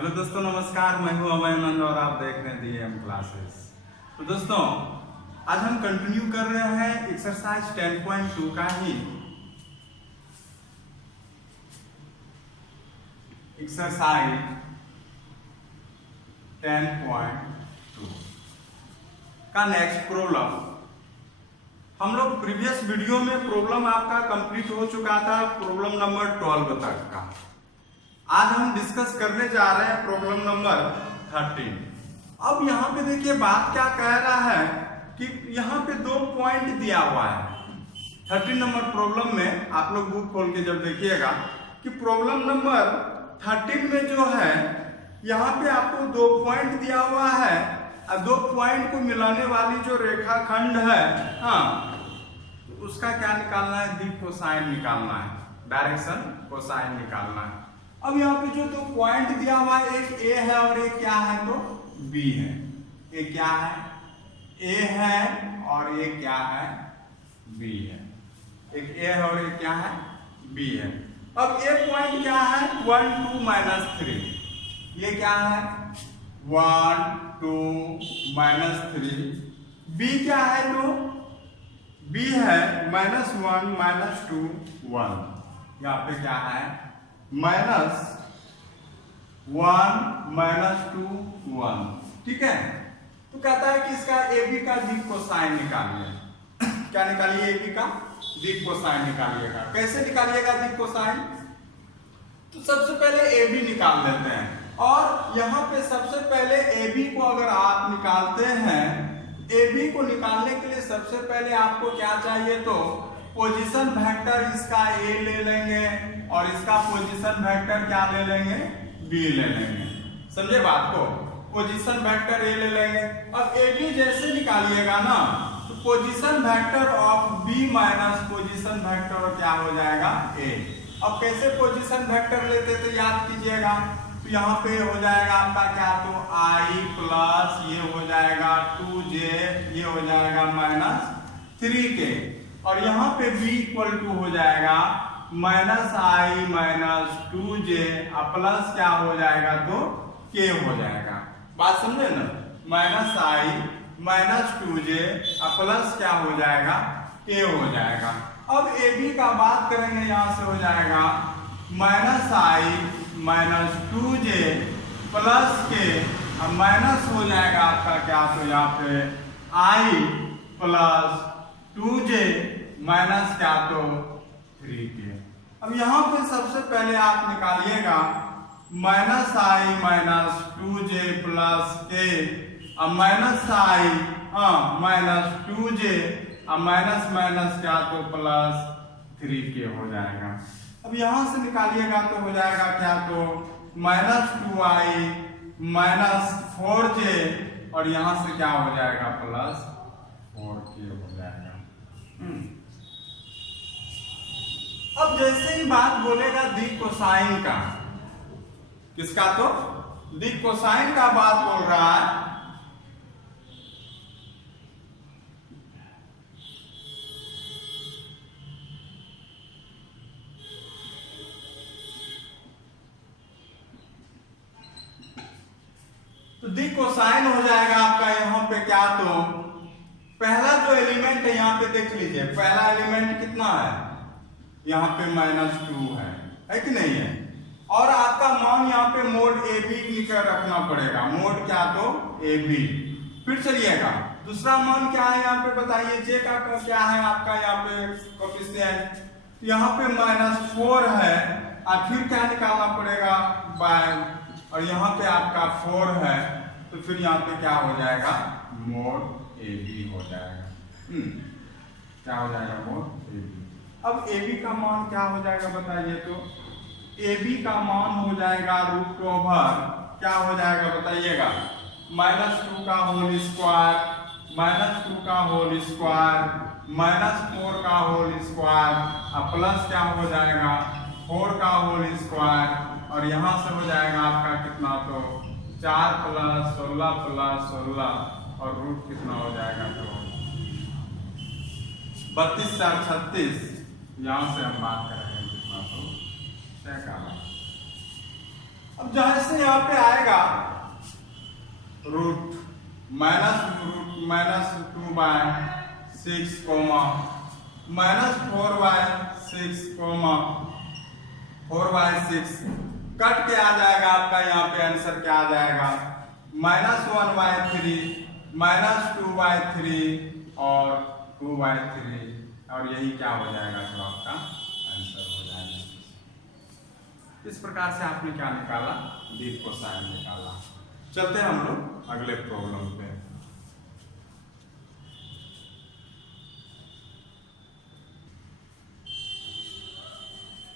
Hello दोस्तों, नमस्कार। मैं हूं अभय आनंद और आप देख रहे हैं डीएम क्लासेस। तो दोस्तों, आज हम कंटिन्यू कर रहे हैं एक्सरसाइज 10.2 का ही एक्सरसाइज 10.2 का नेक्स्ट प्रॉब्लम। हम लोग प्रीवियस वीडियो में प्रॉब्लम आपका कंप्लीट हो चुका था, प्रॉब्लम नंबर 12 तक का। आज हम डिस्कस करने जा रहे हैं प्रॉब्लम नंबर 13। अब यहाँ पे देखिए बात क्या कह रहा है कि यहाँ पे 2 पॉइंट दिया हुआ है 13 नंबर प्रॉब्लम में। आप लोग बुक खोल के जब देखिएगा कि प्रॉब्लम नंबर 13 में जो है यहाँ पे आपको 2 पॉइंट दिया हुआ है और 2 पॉइंट को मिलाने वाली जो रेखाखंड है, हाँ, उसका क्या निकालना है? दिक् कोसाइन निकालना है, डायरेक्शन कोसाइन निकालना है। अब यहाँ पे जो 2 पॉइंट दिया हुआ है, एक ए है और एक क्या है तो बी है। एक क्या है? ए है और एक क्या है? बी है। एक ए है और एक क्या है? बी है। अब ए पॉइंट क्या है? 1 2 -3। ये क्या है? 1 2 -3। बी क्या है तो बी है -1 -2 1। यहाँ पे क्या है? -1 -2 1। ठीक है। तो कहता है कि इसका ए बी का दिक् कोसाइन निकालिए। क्या निकालिए? ए बी का दिक् कोसाइन निकालिएगा। कैसे निकालिएगा दिक् कोसाइन? तो सबसे पहले ए बी निकाल लेते हैं। और यहाँ पे सबसे पहले ए बी को अगर आप निकालते हैं, ए बी को निकालने के लिए सबसे पहले आपको क्या चाहिए तो पोजीशन वेक्टर इसका ए ले लेंगे और इसका पोजीशन वेक्टर क्या ले लेंगे? बी ले लेंगे। समझे बात को? पोजीशन वेक्टर ए ले लेंगे। अब ए बी जैसे निकालिएगा ना तो position vector of B minus position vector क्या हो जाएगा? ए। अब कैसे पोजीशन वेक्टर लेते थे याद कीजिएगा। तो यहाँ पे हो जाएगा आपका क्या तो आई प्लस ये हो जाएगा 2j, ये हो जाएगा -3k। और यहाँ पे b इक्वल टू हो जाएगा -i -2j प्लस क्या हो जाएगा तो k हो जाएगा। बात समझे ना? -i -2j प्लस क्या हो जाएगा? k हो जाएगा। अब ab का बात करेंगे, यहाँ से हो जाएगा -i -2j प्लस k, अब माइनस हो जाएगा आपका क्या तो यहाँ पे i प्लस 2j माइनस क्या तो 3k। अब यहाँ पे सबसे पहले आप निकालिएगा -i -2j प्लस k, अब -i -2j, अब माइनस क्या तो प्लस 3k हो जाएगा। अब यहाँ से निकालिएगा तो हो जाएगा क्या तो -2i -4j और यहाँ से क्या हो जाएगा प्लस 4k हो जाएगा। अब जैसे ही बात बोलेगा दिक् कोसाइन का, किसका तो दिक् कोसाइन का बात बोल रहा है, तो दिक् कोसाइन हो जाएगा आपका यहाँ पे क्या तो पहला जो एलिमेंट है यहाँ पे देख लीजिए। पहला एलिमेंट कितना है? यहाँ पे -2 है कि नहीं है? और आपका मान यहाँ पे मोड ए बी लिखकर रखना पड़ेगा। मोड क्या तो ए बी। फिर चलिएगा दूसरा मान क्या है यहाँ पे बताइए। जे का क्या है आपका यहाँ पे कोफिशिएंट? यहाँ पे -4 है और फिर क्या निकालना पड़ेगा? बाय। और यहाँ पे आपका 4 है तो फिर यहाँ पे क्या हो जाएगा? मोड ए बी हो जाएगा। क्या हो जाएगा? Mod A B. अब ए बी का मान क्या हो जाएगा बताइए तो? ए बी का मान हो जाएगा √, क्या हो जाएगा बताइएगा? -2 का होल स्क्वायर, -2 का होल स्क्वायर, -4 का होल स्क्वायर प्लस क्या हो जाएगा? 4 का होल स्क्वायर। और यहाँ से हो जाएगा आपका कितना तो 4 + 16 + 16 और रूट कितना हो जाएगा तो 32 4 36। यहाँ से हम बात करेंगे कितना तो 6 का। अब जैसे यहाँ पे आएगा रूट -2/6 -4/6 4/6 कट के आ जाएगा आपका यहाँ पे आंसर क्या आ जाएगा -1/3 -2/3 और 2/3 और यही क्या हो जाएगा तो आपका आंसर हो जाएगा। इस प्रकार से आपने क्या निकाला दीप कोसाइन निकाला। चलते हैं हम लोग अगले प्रॉब्लम पे।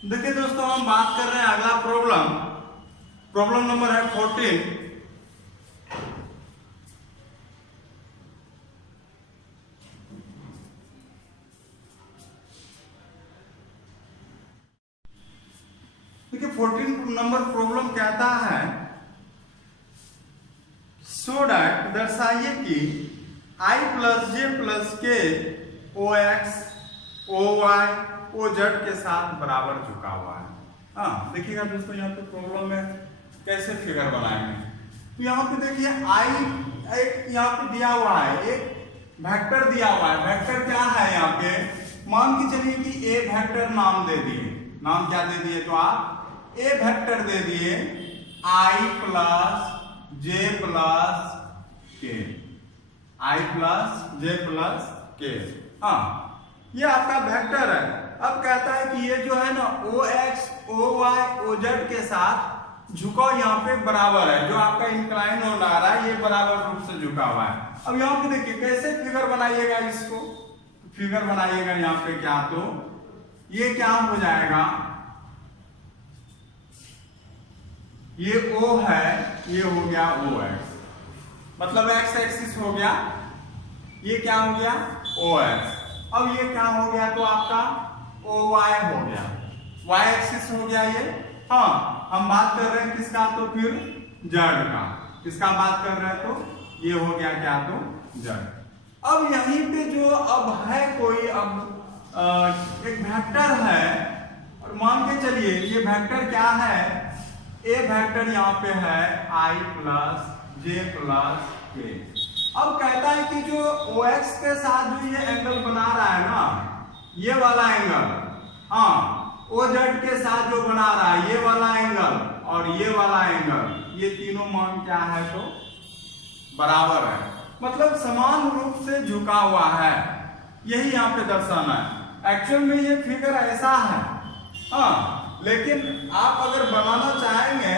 देखिए दोस्तों हम बात कर रहे हैं अगला प्रॉब्लम नंबर है 14। देखिए 14 नंबर प्रॉब्लम कहता है सो डैट दर्शाइए कि i + j + k ox oy oz के साथ बराबर झुका हुआ है। हाँ देखिएगा दोस्तों यहाँ पे प्रॉब्लम में कैसे फिगर बनाएंगे। तो यहाँ पे देखिए एक यहाँ पे दिया हुआ है, एक वेक्टर दिया हुआ है। वेक्टर क्या है यहाँ पे, मान के चलिए कि ए वेक्टर नाम दे दिए, नाम क्या दे दिए तो आप ए वेक्टर दे दिए i + j + k, i + j + k। हाँ ये आपका वेक्टर है। अब कहता है कि ये जो है ना ox oy oz के साथ झुकाव यहाँ पे बराबर है, जो आपका इंक्लाइन होल आ रहा है ये बराबर रूप से झुका हुआ है। अब यहाँ पे देखिए कैसे फिगर बनाइएगा इसको, फिगर बनाइएगा यहाँ पे क्या तो ये क्या हो जाएगा, ये O है, ये हो गया OX, मतलब x एक्सिस हो गया, ये क्या हो गया OX। अब ये क्या हो गया तो आपका OY हो गया, y एक्सिस हो गया ये। हाँ हम बात कर रहे हैं किसका तो फिर z का, किसका बात कर रहे हैं तो ये हो गया क्या तो z। अब यहीं पे जो अब है कोई अब एक वेक्टर है और मान के चलिए ये वेक्टर क्या है, ए वेक्टर यहाँ पे है i + j + k। अब कहता है कि जो OX के साथ जो ये एंगल बना रहा है ना, ये वाला एंगल, हाँ OZ के साथ जो बना रहा है ये वाला एंगल और ये वाला एंगल, ये तीनों मान क्या है तो बराबर है, मतलब समान रूप से झुका हुआ है। यही यहाँ पे दर्शाना है। एक्चुअल में ये फिगर ऐसा है, हाँ लेकिन आप अगर बनाना चाहेंगे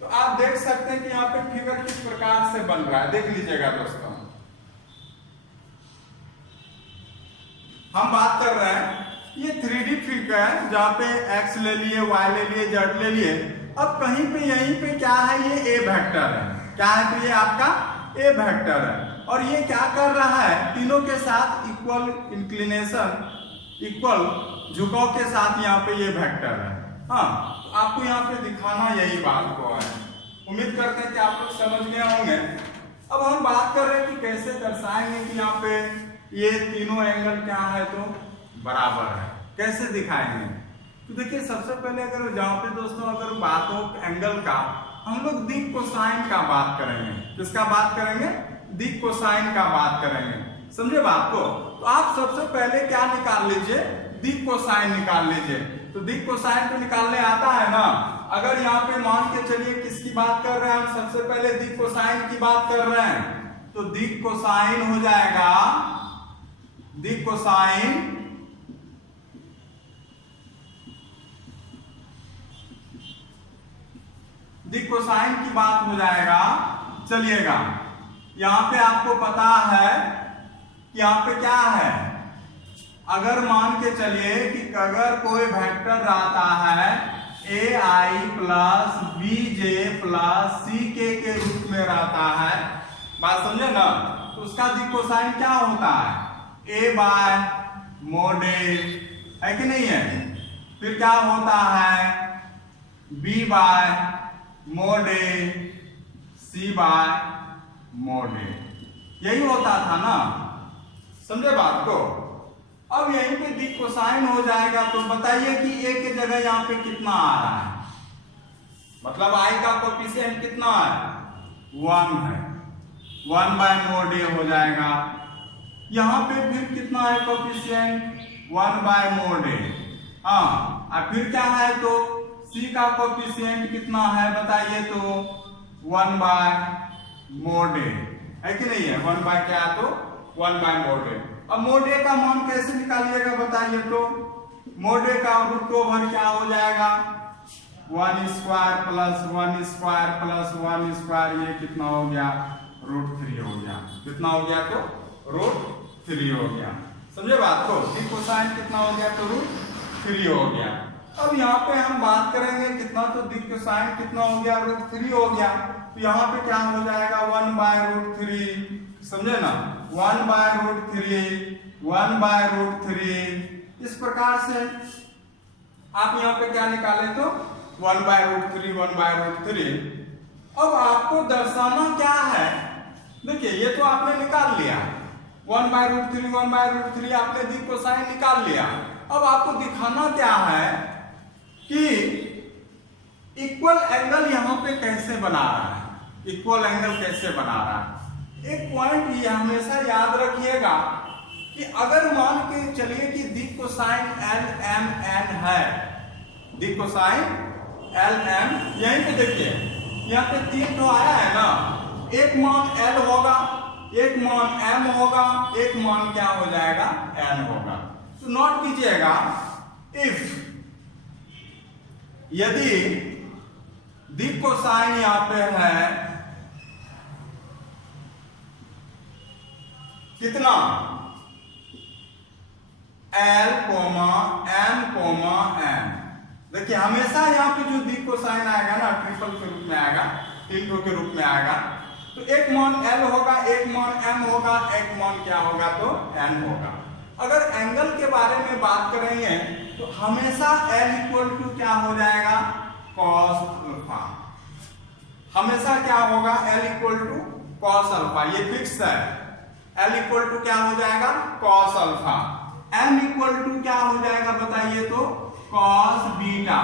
तो आप देख सकते हैं कि यहाँ पे फिगर किस प्रकार से बन रहा है, देख लीजिएगा दोस्तों। हम बात कर रहे हैं ये 3D फिगर है जहाँ पे x ले लिए, y ले लिए, z ले लिए। अब कहीं पे यहीं पे क्या है, ये a वेक्टर है, क्या है तो ये आपका a वेक्टर है और ये क्या कर रहा है, तीनों के साथ इक्वल इंक्लिनेशन, इक्वल झुकाव के साथ यहाँ पे ये वेक्टर है। हाँ तो आपको यहाँ पे दिखाना यही बात को है। उम्मीद करते हैं कि आप लोग समझ गए होंगे। अब हम बात कर रहे हैं कि कैसे दर्शाएंगे कि यहाँ पे ये तीनों एंगल क्या है तो बराबर है, कैसे दिखाएंगे। तो देखिए सबसे पहले अगर जहाँ पे दोस्तों अगर बात हो एंगल का, हम लोग दिक कोसाइन का बात करेंगे। किसका बात करेंगे, दिक कोसाइन का बात करेंगे, समझे बात को। तो आप सबसे पहले क्या निकाल लीजिए, दिक कोसाइन निकाल लीजिए। तो दिक कोसाइन तो निकालने आता है ना। अगर यहाँ पे मान के चलिए किसकी बात कर रहे हैं हम, सबसे पहले दिक कोसाइन की बात कर रहे हैं, तो दिक कोसाइन हो जाएगा, दिक कोसाइन दिक कोसाइन की बात हो जाएगा। चलिएगा यहाँ पे आपको पता है कि यहाँ पे क्या है, अगर मान के चलिए कि अगर कोई वेक्टर रहता है ai + bj + ck के रूप में रहता है, बात समझे ना, तो उसका दिक कोसाइन क्या होता है, a/mod a है कि नहीं है। फिर क्या होता है b/mod a, c/mod a, यही होता था ना, समझे बात को। अब यहीं पे दिक कोसाइन हो जाएगा। तो बताइए कि a के जगह यहाँ पे कितना आ रहा है, मतलब आई का कोफिशिएंट कितना है, 1 है, 1/mod A हो जाएगा। यहाँ पे फिर कितना है कोफिशिएंट, 1/mod A। हाँ, और फिर क्या है तो C का कोफिशिएंट कितना है बताइए तो 1/mod A है कि नहीं है, 1 क्या तो 1/mod A। अब mod A का मान कैसे निकालिएगा बताइए तो, mod A का रूट ओवर क्या हो जाएगा, 1 square plus 1 square plus 1 square, ये कितना हो गया, √3 हो गया। कितना हो गया तो √3 हो गया। समझे बात को, d कोसाइन कितना हो गया तो √3 हो गया। अब यहाँ पे हम बात करेंगे कितना तो d कोसाइन कितना हो गया, √3 हो गया। तो यहाँ पे क्या हो जाएगा 1/√3, समझे ना, 1/√3 1/√3। इस प्रकार से आप यहाँ पे क्या निकाले तो 1/√3 1/√3। अब आपको दर्शाना क्या है, देखिए ये तो आपने निकाल लिया 1/√3 1/√3, आपने d कोसाइन निकाल लिया। अब आपको दिखाना क्या है कि इक्वल एंगल यहाँ पे कैसे बना रहा है, इक्वल एंगल कैसे बना रहा है। एक पॉइंट ये हमेशा याद रखिएगा कि अगर मान के चलिए कि d कोसाइन LMN है, d कोसाइन LM, यहीं पे देखिए यहाँ पे 3 तो आया है ना, एक मान L होगा, एक मान M होगा, एक मान क्या हो जाएगा N होगा। तो नोट कीजिएगा, इफ यदि d कोसाइन यहाँ पे है कितना L, M, N, देखिए हमेशा यहाँ पे जो d कोसाइन आएगा ना ट्रिपल के रूप में आएगा, ट्रिपल के रूप में आएगा। तो एक मान L होगा, एक मान M होगा, एक मान क्या होगा तो N होगा। अगर एंगल के बारे में बात करेंगे तो हमेशा L इक्वल टू क्या हो जाएगा cos अल्फा, हमेशा क्या होगा L equal to cos alpha, ये फिक्स है। L इक्वल टू क्या हो जाएगा cos alpha, M equal to क्या हो जाएगा बताइए तो cos बीटा,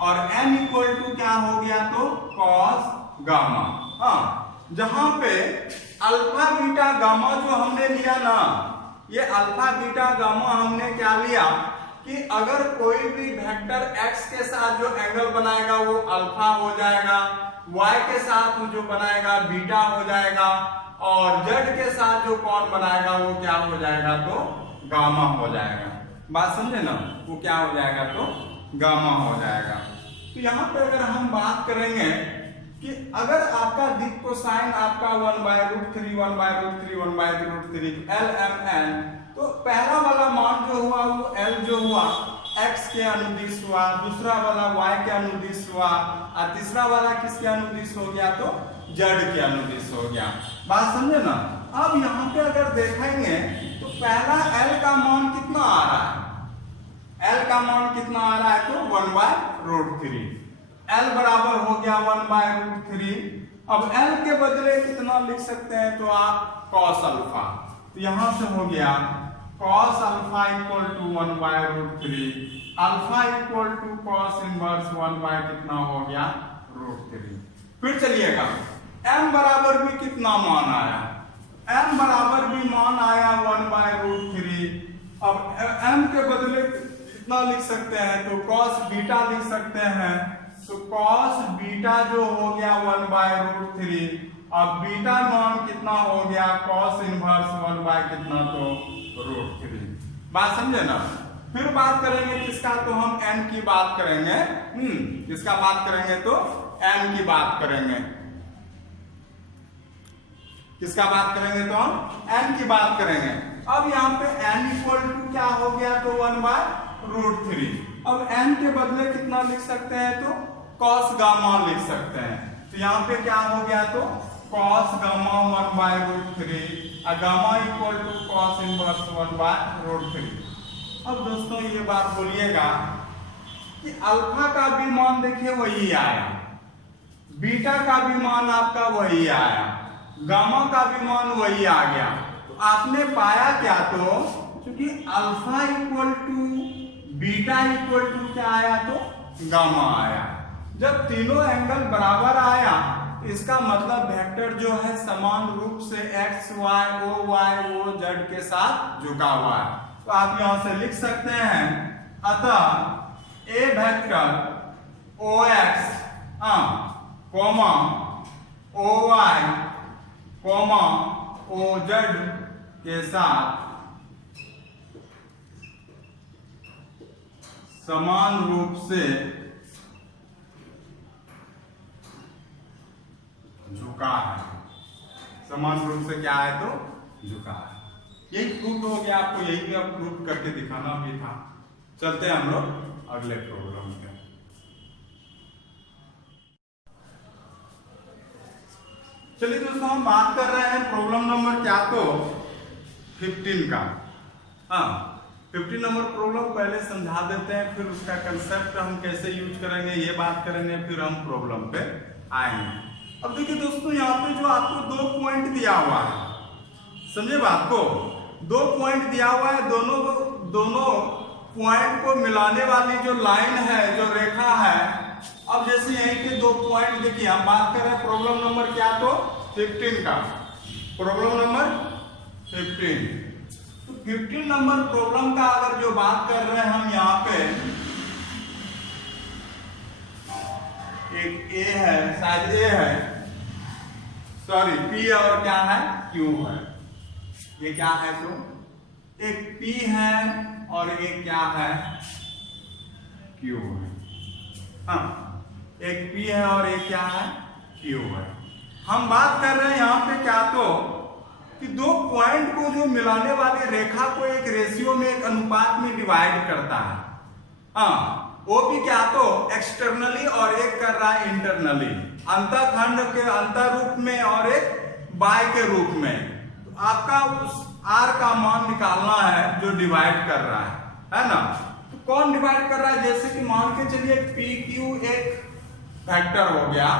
और N इक्वल टू क्या हो गया तो cos गामा। हाँ, जहां पे अल्फा बीटा गामा जो हमने लिया ना, ये अल्फा बीटा गामा हमने क्या लिया कि अगर कोई भी वेक्टर x के साथ जो एंगल बनाएगा वो अल्फा हो जाएगा, y के साथ जो बनाएगा बीटा हो जाएगा, और z के साथ जो कोण बनाएगा वो क्या हो जाएगा तो गामा हो जाएगा। बात समझे ना, वो क्या हो जाएगा तो गामा हो जाएगा। तो यहाँ पे अगर हम बात करेंगे कि अगर आपका d कोसाइन आपका 1/√3 1/√3 1/√3 LMN, तो पहला वाला मान जो हुआ वो L जो हुआ x के अनुदिश हुआ, दूसरा वाला y के अनुदिश हुआ, और तीसरा वाला किसके अनुदिश हो गया तो z के अनुदिश हो गया। बात समझे ना। अब यहाँ पे अगर देखेंगे तो पहला L का मान कितना आ रहा है, L का मान कितना आ रहा है तो 1/√3, L बराबर हो गया 1/√3। अब L के बदले कितना लिख सकते हैं तो आप cos अल्फा, तो यहां से हो गया cos alpha equal to 1/√3, alpha equal to cos inverse 1/ कितना हो गया √3। फिर चलिएगा m बराबर भी कितना मान आया, m बराबर भी मान आया 1/√3। अब m के बदले कितना लिख सकते हैं तो cos बीटा लिख सकते हैं, तो cos बीटा जो हो गया 1/√3। अब बीटा मान कितना हो गया cos इनवर्स 1/ कितना तो √3। बात समझे ना। फिर बात करेंगे किसका तो हम n की बात करेंगे, किसका बात करेंगे तो n की बात करेंगे, किसका बात करेंगे तो हम n की बात करेंगे। अब यहाँ पे n इक्वल टू क्या हो गया तो 1/√3। अब n के बदले कितना लिख सकते हैं तो cos गामा लिख सकते हैं, तो यहाँ पे क्या हो गया तो cos गामा 1/√3, और gamma equal to cos inverse 1/√3। अब दोस्तों ये बात बोलिएगा कि अल्फा का भी मान देखिए वही आया, बीटा का भी मान आपका वही आया, गामा का भी मान वही आ गया। तो आपने पाया क्या तो, क्योंकि alpha equal to beta equal to क्या आया तो गामा आया। जब तीनों एंगल बराबर आया इसका मतलब वेक्टर जो है समान रूप से x y o z के साथ झुका हुआ है। तो आप यहां से लिख सकते हैं अतः a vector ox comma oy comma oz के साथ समान रूप से झुका है। समान रूप से क्या है तो झुका है। यही प्रूफ हो गया, आपको यही भी अब प्रूफ करके दिखाना भी था। चलते हैं हम लोग अगले प्रॉब्लम पे। चलिए दोस्तों, हम बात कर रहे हैं प्रॉब्लम नंबर क्या तो 15 का। 15 नंबर प्रॉब्लम पहले समझा देते हैं, फिर उसका कंसेप्ट हम कैसे यूज करेंगे ये बात करेंगे, फिर हम प्रॉब्लम पे आएंगे। अब देखिए दोस्तों, यहाँ पे जो आपको 2 पॉइंट दिया हुआ है, समझे बात को, 2 पॉइंट दिया हुआ है, दोनों पॉइंट को मिलाने वाली जो लाइन है, जो रेखा है। अब जैसे यहीं के 2 पॉइंट देखिए, हम बात कर रहे हैं प्रॉब्लम नंबर क्या तो 15 का, प्रॉब्लम नंबर 15। तो 15 नंबर प्रॉब्लम का अगर जो बात कर रहे हैं हम यहाँ पे, एक ए है, शायद ए है, सॉरी पी और क्या है क्यू है। ये क्या है तो एक पी है और एक क्या है क्यू है। हाँ, एक पी है और एक क्या है क्यू है। हम बात कर रहे हैं यहाँ पे क्या तो कि 2 पॉइंट को जो मिलाने वाली रेखा को एक रेशियो में, एक अनुपात में डिवाइड करता है। हाँ, वो भी क्या तो एक्सटर्नली और एक कर रहा है इंटरनली, अंतःखंड के अंतर रूप में और एक बाय के रूप में। तो आपका उस r का मान निकालना है जो डिवाइड कर रहा है ना। तो कौन डिवाइड कर रहा है, जैसे कि मान के चलिए PQ एक वेक्टर हो गया।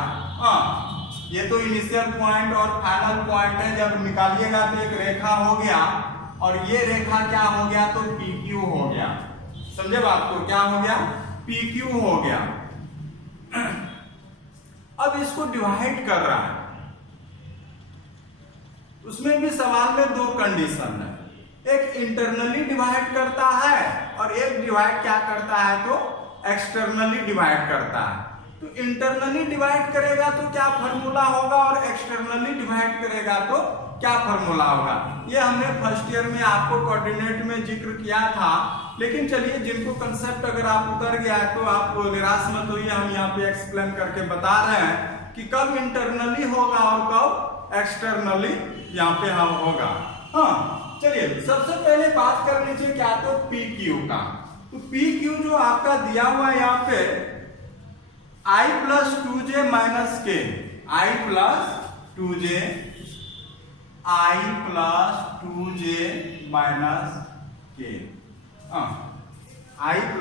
ये तो इनिशियल पॉइंट और फाइनल पॉइंट है, जब निकालिएगा तो एक रेखा हो गया, और ये रेखा क्या हो गया तो PQ हो गया। समझे बात को, क्या हो गया PQ हो गया। अब इसको डिवाइड कर रहा है, उसमें भी सवाल में 2 कंडीशन है, एक इंटरनली डिवाइड करता है और एक डिवाइड क्या करता है तो एक्सटर्नली डिवाइड करता है। तो इंटरनली डिवाइड करेगा तो क्या फॉर्मूला होगा और एक्सटर्नली डिवाइड करेगा तो क्या फॉर्मूला होगा, ये हमने फर्स्ट ईयर में आपको कोऑर्डिनेट में जिक्र किया था। लेकिन चलिए, जिनको कंसेप्ट अगर आप उतर गया है तो आप निराश मत होइए, हम यहाँ पे एक्सप्लेन करके बता रहे हैं कि कब इंटरनली होगा और कब एक्सटर्नली यहाँ पे हम होगा। हाँ, चलिए सबसे पहले बात कर लीजिए क्या तो PQ का। तो PQ जो आपका दिया हुआ है यहाँ पे I + 2j - k, I + 2j -k, I + 2j - k -I +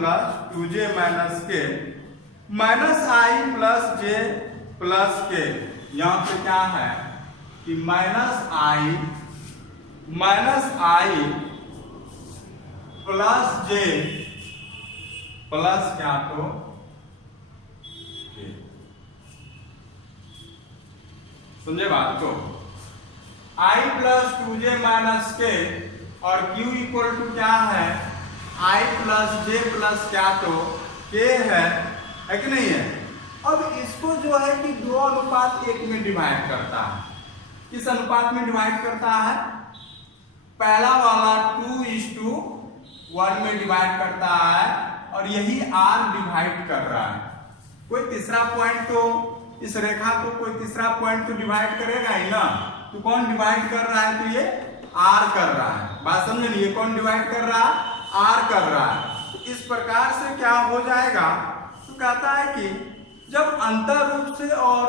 j + k। यहाँ पे क्या है कि -I + j प्लस क्या तो k। समझे बात को, I + 2j - k और Q = क्या है I + j + क्या तो k है कि नहीं है। अब इसको जो है कि 2:1 में डिवाइड करता है। किस अनुपात में डिवाइड करता है, पहला वाला 2:1 में डिवाइड करता है, और यही R डिवाइड कर रहा है। कोई तीसरा पॉइंट तो इस रेखा को कोई तीसरा पॉइंट तो डिवाइड करेगा ही ना। तो कौन डिवाइड कर रहा है, तो ये R कर रहा है। बात समझे नहीं, ये कौन डिवाइड कर रहा है, R कर रहा है। तो इस प्रकार से क्या हो जाएगा, तो कहता है कि जब अंतर रूप से और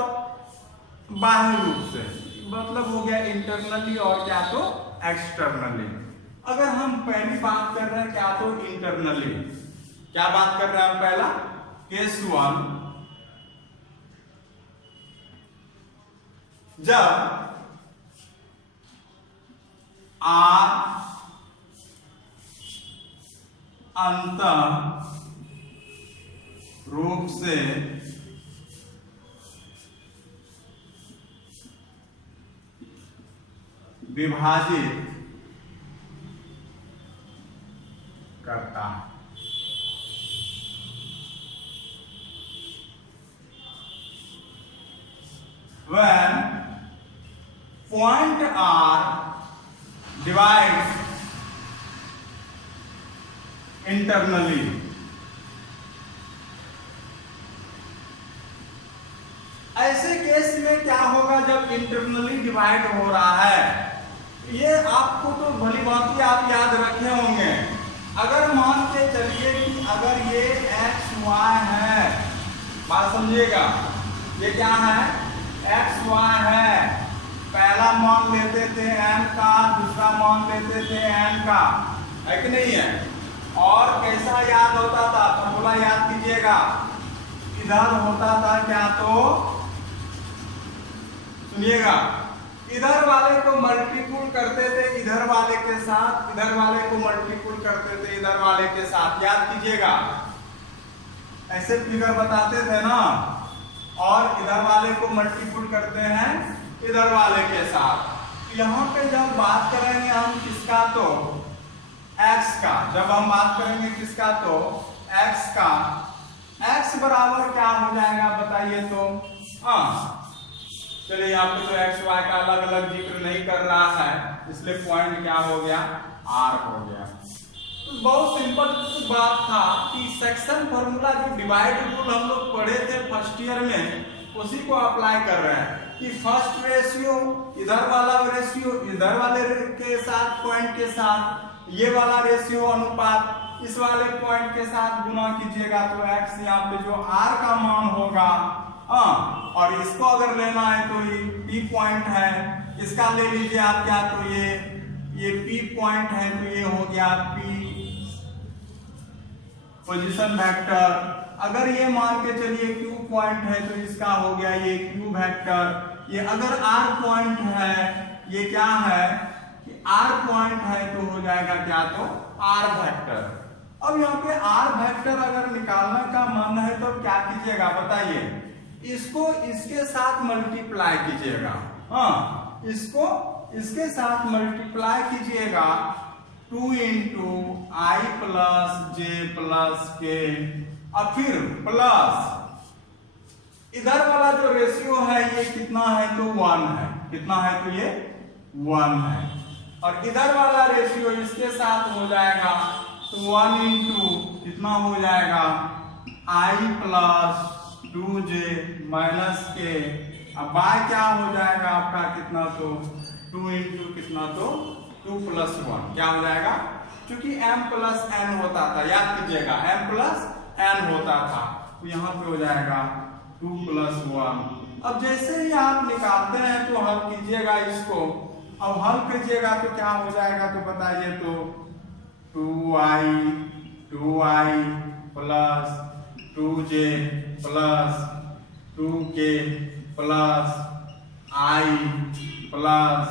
बाह्य रूप से, मतलब हो गया इंटरनली और क्या तो एक्सटर्नली। अगर हम पहली बात कर रहे हैं क्या तो इंटरनली, क्या बात कर रहे हैं हम, पहला केस 1, जब R अंतर रूप से विभाजित करता है। When point R divides internally, ऐसे केस में क्या होगा जब इंटरनली डिवाइड हो रहा है? ये आपको तो भली भांति आप याद रखे होंगे। अगर मान के चलिए कि अगर ये एक्स वाई है, बात समझिएगा, ये क्या है? एक्स वाई है। पहला मान लेते थे एन का, दूसरा मान लेते थे एन का, है कि नहीं है? और कैसा याद होता था? फॉर्मूला याद कीजिएगा। इधर होता था क्या? तो सुनिएगा, इधर वाले को मल्टीपुल करते थे इधर वाले के साथ, इधर वाले को मल्टीपुल करते थे इधर वाले के साथ, याद कीजिएगा। ऐसे फिगर बताते थे ना, और इधर वाले को मल्टीपुल करते हैं इधर वाले के साथ। यहाँ पे जब बात करेंगे हम किसका? तो x का। जब हम बात करेंगे किसका? तो x का। x बराबर क्या हो जाएगा बताइए तो? हाँ, चलिए यहाँ पे तो एक्स वाई का अलग अलग जिक्र नहीं कर रहा है, इसलिए पॉइंट क्या हो गया? आर हो गया। तो बहुत सिंपल बात था कि सेक्शन फॉर्मूला जो डिवाइड रूल हम लोग पढ़े थे फर्स्ट ईयर में, उसी को अप्लाई कर रहे हैं कि फर्स्ट रेशियो इधर वाला रेशियो इधर वाले के साथ पॉइंट के साथ, ये वाला रेशियो अनुपात इस वाले पॉइंट के साथ गुना कीजिएगा तो एक्स यहाँ पे जो आर का मान होगा, और इसको अगर लेना है तो ये पी पॉइंट है, इसका ले लीजिए आप क्या? तो ये पी पॉइंट है, तो ये हो गया पी पोजीशन वेक्टर। अगर ये मान के चलिए क्यू पॉइंट है तो इसका हो गया ये क्यू वेक्टर। ये अगर आर पॉइंट है, ये क्या है कि आर पॉइंट है, तो हो जाएगा क्या? तो आर वेक्टर। अब यहाँ पे आर वेक्टर अगर निकालने का मन है तो क्या कीजिएगा बताइए? इसको इसके साथ मल्टीप्लाई कीजिएगा। हाँ, इसको इसके साथ मल्टीप्लाई कीजिएगा 2 इंटू आई प्लस जे प्लस के, और फिर प्लस इधर वाला जो रेशियो है ये कितना है? तो 1 है। कितना है? तो ये 1 है। और इधर वाला रेशियो इसके साथ हो जाएगा तो 1 इंटू कितना हो जाएगा? आई प्लस 2j माइनस के। अब बाय क्या हो जाएगा आपका? कितना? तो 2 इंटू कितना? तो 2 प्लस 1 क्या हो जाएगा? क्योंकि m प्लस n होता था, याद कीजिएगा, m प्लस n होता था, तो यहाँ पे हो जाएगा 2 प्लस 1। अब जैसे ही आप निकालते हैं तो हल कीजिएगा इसको। अब हल कीजिएगा तो क्या हो जाएगा? तो बताइए तो 2i plus 2j plus 2k plus i plus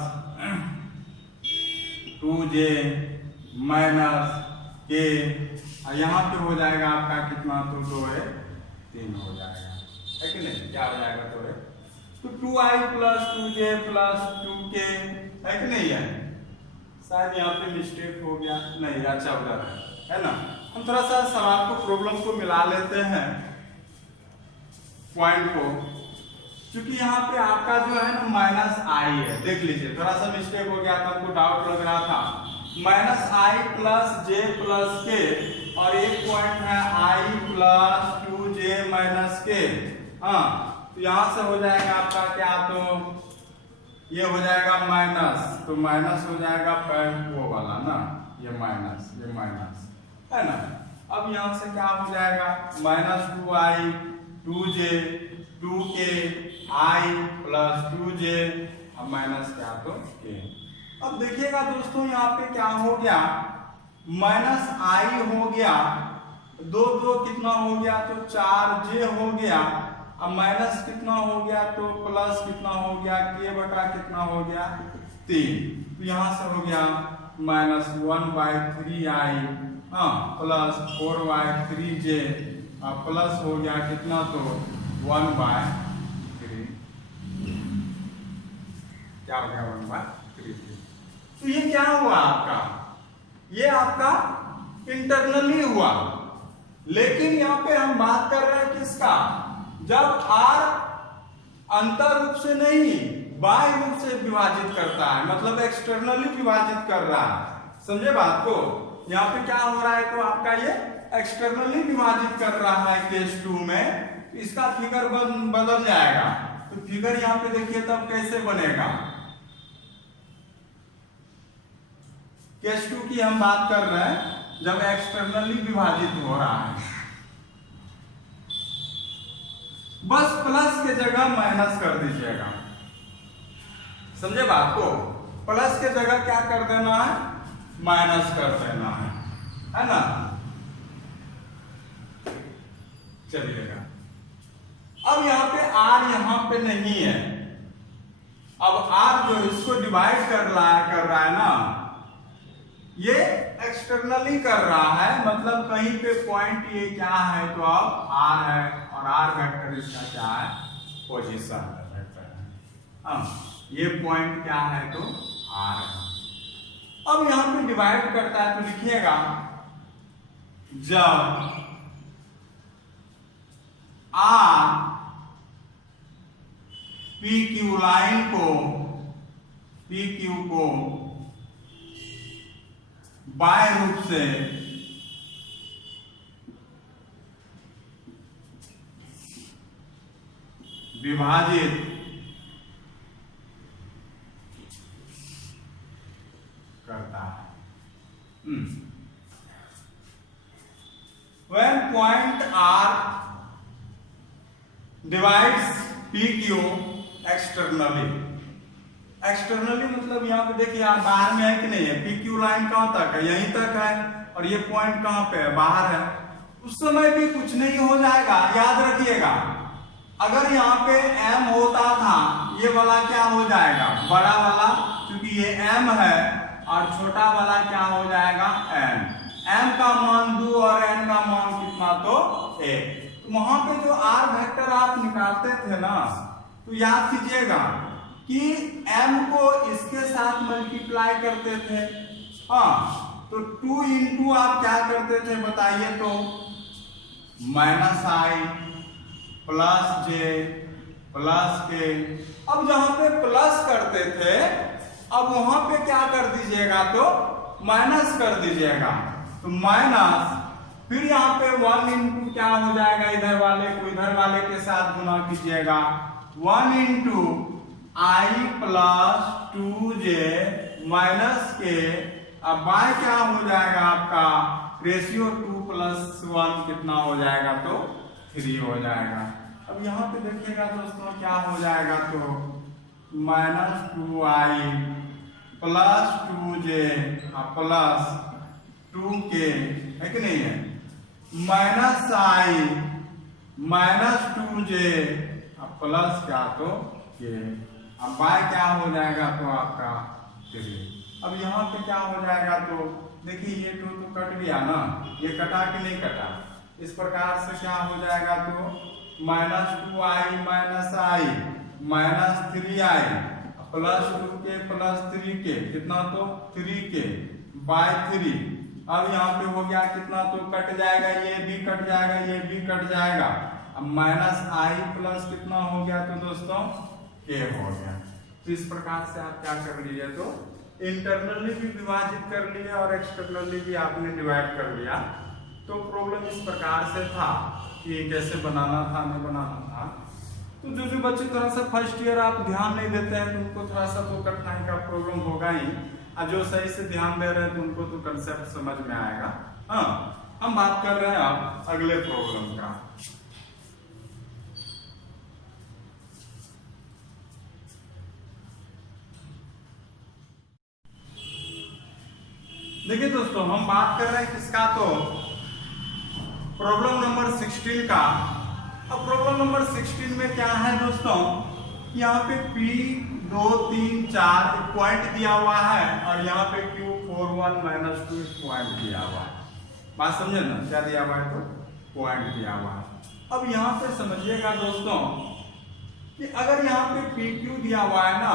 2j minus k, और यहाँ पे हो जाएगा आपका कितना? तो 2 है 3 हो जाएगा, है कि नहीं? क्या हो जाएगा? तो 2i plus 2j plus 2k, है कि नहीं है? शायद यहाँ पे मिस्टेक हो गया, नहीं, अच्छा उधर है ना। हम थोड़ा सा सवाल को, प्रॉब्लम को मिला लेते हैं पॉइंट को, क्योंकि यहाँ पे आपका जो है ना माइनस आई है। देख लीजिए, थोड़ा सा मिस्टेक हो गया था, हमको डाउट लग रहा था। माइनस आई प्लस जे प्लस के, और एक पॉइंट है आई प्लस 2j माइनस के। हाँ, तो यहाँ से हो जाएगा आपका क्या? तो ये हो जाएगा माइनस, तो माइनस हो जाएगा वो वाला ना, ये माइनस है ना। अब यहाँ से क्या हो जाएगा? Minus 2i 2j 2k i plus 2j, अब माइनस क्या? तो k। अब देखिएगा दोस्तों, यहाँ पे क्या हो गया? माइनस i हो गया, 2 कितना हो गया? तो 4j हो गया, अब माइनस कितना हो गया? तो प्लस कितना हो गया? k बटा कितना हो गया? 3। तो यहाँ से हो गया माइनस 1/3i, हाँ, प्लस 4/3j, प्लस हो गया कितना? तो 1/3, क्या हो गया? 1/3। तो ये क्या हुआ आपका, ये आपका इंटरनली हुआ। लेकिन यहाँ पे हम बात कर रहे हैं किसका, जब R अंतर रूप से नहीं बाह्य रूप से विभाजित करता है, मतलब एक्सटर्नली विभाजित कर रहा है। समझे बात को, यहाँ पे क्या हो रहा है, तो आपका ये एक्सटर्नली विभाजित कर रहा है केस 2 में, इसका फिगर बदल जाएगा। तो फिगर यहाँ पे देखिए तब कैसे बनेगा। केस 2 की हम बात कर रहे हैं जब एक्सटर्नली विभाजित हो रहा है। बस प्लस के जगह माइनस कर दीजिएगा। समझे बात को, प्लस के जगह क्या कर देना है, माइनस कर देना है ना। चलिएगा, अब यहाँ पे R यहाँ पे नहीं है। अब R जो इसको डिवाइड कर रहा है ना, ये एक्सटर्नली कर रहा है, मतलब कहीं पे पॉइंट ये क्या है, तो अब R है और R वेक्टर इसका क्या है, पोजीशन वेक्टर है। ये पॉइंट क्या है, तो R है। अब यहां पे डिवाइड करता है तो लिखिएगा, जब R PQ लाइन को PQ को बाह्य रूप से विभाजित करता है। When point R divides PQ externally, externally मतलब यहाँ पे देखिए आप बाहर में है कि नहीं है, PQ लाइन कहाँ तक है, यहीं तक है, और ये पॉइंट कहाँ पे है, बाहर है। उस समय भी कुछ नहीं हो जाएगा। याद रखिएगा, अगर यहाँ पे M होता था, ये वाला क्या हो जाएगा, बड़ा वाला, क्योंकि ये M है, और छोटा वाला क्या हो जाएगा, N। M का मान 2 और N का मान कितना, तो 1। तो वहां पे जो R वेक्टर आप निकालते थे ना, तो याद कीजिएगा कि M को इसके साथ मल्टीप्लाई करते थे। हाँ, तो 2 इंटू आप क्या करते थे बताइए, तो -i plus j plus k। अब जहां पे प्लस करते थे, अब वहां पे क्या कर दीजिएगा, तो माइनस कर दीजिएगा। तो माइनस, फिर यहाँ पे 1 इंटू क्या हो जाएगा, इधर वाले को इधर वाले के साथ गुना कीजिएगा, 1 into i plus 2j minus के। अब बाय क्या हो जाएगा आपका, रेशियो 2 + 1 कितना हो जाएगा, तो 3 हो जाएगा। अब यहाँ पे देखिएगा दोस्तों क्या हो जाएगा, तो -2i plus 2j plus 2k है कि नहीं है, -i माइनस 2j प्लस क्या, तो k। अब बाय क्या हो जाएगा, तो आपका 3। अब यहाँ पे क्या हो जाएगा, तो देखिए ये 2 तो कट गया ना, ये कटा कि नहीं कटा। इस प्रकार से क्या हो जाएगा, तो -2i minus i minus 3i plus 2k plus 3k कितना, तो 3k बाय 3। अब यहाँ पे हो गया कितना, तो कट जाएगा, ये भी कट जाएगा, ये भी कट जाएगा। अब -i प्लस कितना हो गया, तो दोस्तों k हो गया। तो इस प्रकार से आप क्या कर लीजिए, तो इंटरनली भी विभाजित कर लिया और एक्सटर्नली भी आपने डिवाइड कर लिया। तो प्रॉब्लम इस प्रकार से था कि कैसे बनाना था, नहीं बनाना था। तो जो बच्चे थोड़ा सा फर्स्ट ईयर आप ध्यान नहीं देते हैं, तो उनको थोड़ा सा तो कठिनाई का प्रॉब्लम होगा ही, और जो सही से ध्यान दे रहे हैं तो उनको तो कंसेप्ट समझ में आएगा। हाँ, हम बात कर रहे हैं अब अगले प्रॉब्लम का। देखिए दोस्तों, हम बात कर रहे हैं किसका, तो प्रॉब्लम नंबर 16 का। अब प्रॉब्लम नंबर 16 में क्या है दोस्तों, यहाँ पे P 2 3 4 एक पॉइंट दिया हुआ है, और यहाँ पे Q 4 1 - 2 पॉइंट दिया हुआ है। बात समझे ना, क्या दिया हुआ है, तो पॉइंट दिया हुआ है। अब यहाँ पे समझिएगा दोस्तों कि अगर यहाँ पे PQ दिया हुआ है ना,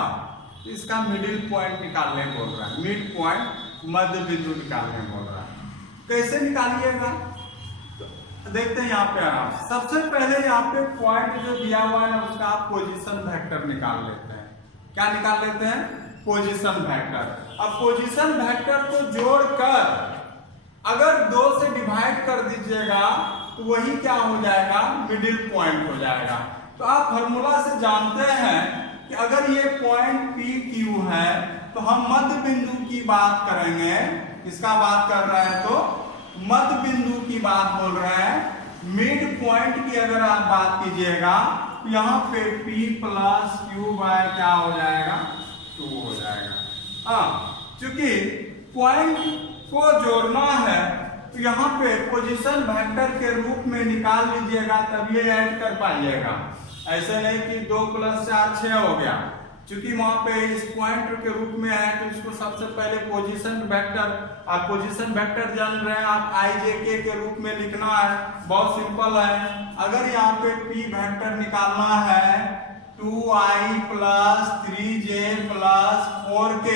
इसका मिडिल पॉइंट निकालने बोल रहा है, मिड पॉइंट मध्य बिंदु निकालने बोल रहा है। कैसे निकालिएगा तो देखते हैं यहाँ पे आराम से। सबसे पहले यहाँ पे पॉइंट जो दिया हुआ है ना उसका आप पोजीशन वेक्टर निकाल लेते हैं। क्या निकाल लेते हैं? Position vector. अब पोजीशन वेक्टर को जोड़कर अगर 2 से डिवाइड कर दीजिएगा तो वही क्या हो जाएगा? मिडिल पॉइंट हो जाएगा। तो आप फॉर्मूला से जानते हैं कि अगर ये पॉइंट पी क्यू है तो हम मध्य बिंदु की बात करेंगे। किसका बात कर रहे हैं? तो मध्य बिंदु की बात बोल रहे हैं। मिड पॉइंट की अगर आप बात कीजिएगा तो यहाँ पे P प्लस क्यू बाय क्या हो जाएगा? 2 हो जाएगा। हाँ, चूंकि पॉइंट को जोड़ना है तो यहाँ पे पोजीशन वेक्टर के रूप में निकाल लीजिएगा तब ये ऐड कर पाइएगा। ऐसे नहीं कि 2 + 4 6 हो गया। चूंकि वहां पे इस पॉइंट के रूप में है तो इसको सबसे पहले पोजीशन वेक्टर, आप पोजीशन वेक्टर जान रहे हैं आप i j k के रूप में लिखना है। बहुत सिंपल है। अगर यहाँ पे p वेक्टर निकालना है 2i + 3j + 4k